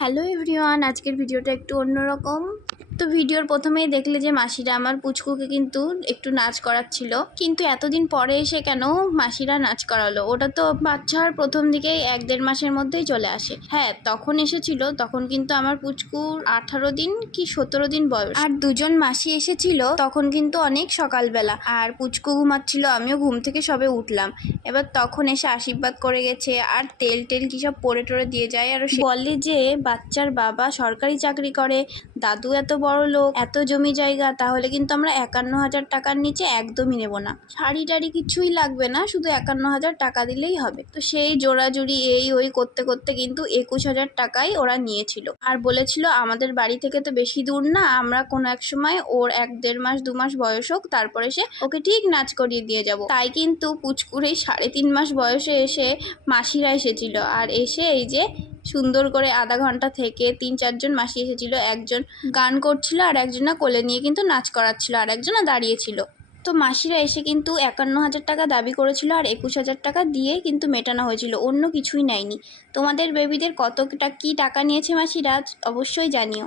Hello everyone, আজকের ভিডিওটা একটু অন্যরকম। তো ভিডিওর প্রথমেই দেখলে যে মাসিরা আমার পুচকুকে কিন্তু একটু নাচ করাচ্ছিল, কিন্তু এতদিন পরে এসে কেন মাসিরা নাচ করালো? ওটা তো বাচ্চার প্রথম দিকেই 1-1.5 মাসের মধ্যেই চলে আসে। হ্যাঁ, তখন এসেছিল, তখন কিন্তু আমার পুচকুর 18 দিন কি 17 দিন বয়স। আর দুজন মাসি এসেছিল তখন কিন্তু অনেক সকালবেলা, আর পুচকু ঘুমাচ্ছিল, আমিও ঘুম থেকে সবে উঠলাম। এবার তখন এসে আশীর্বাদ করে গেছে, আর তেল কি সব পরে টরে দিয়ে যায়। আর বলে যে বাচ্চার বাবা সরকারি চাকরি করে, দাদু এত বড় লোক, এত জমি জায়গা, তাহলে কিন্তু আমরা 51,000 টাকার নিচে একদমই নেব না। শাড়ি টাড়ি কিছুই লাগবে না, শুধু 51,000 টাকা দিলেই হবে। তো সেই জোড়াজুড়ি এই ওই করতে করতে কিন্তু 21,000 টাকাই ওরা নিয়েছিল। আর বলেছিল আমাদের বাড়ি থেকে তো বেশি দূর না, আমরা কোনো এক সময় ওর 1-1.5 মাস 2 মাস বয়স হোক, তারপরে সে ওকে ঠিক নাচ করিয়ে দিয়ে যাব। তাই কিন্তু পুচকুর এই 3.5 মাস বয়সে এসে মাসিরা এসেছিল, আর এসে এই যে সুন্দর করে আধা ঘন্টা থেকে 3-4 জন মাসি এসেছিল। একজন গান করছিল, আর একজনা কোলে নিয়ে কিন্তু নাচ করাচ্ছিল, আর একজনা দাঁড়িয়েছিল। তো মাসিরা এসে কিন্তু 51,000 টাকা দাবি করেছিল, আর 21,000 টাকা দিয়ে কিন্তু মেটানো হয়েছিল, অন্য কিছুই নেয়নি। তোমাদের বেবিদের কতটা কি টাকা নিয়েছে মাসিরা অবশ্যই জানিও।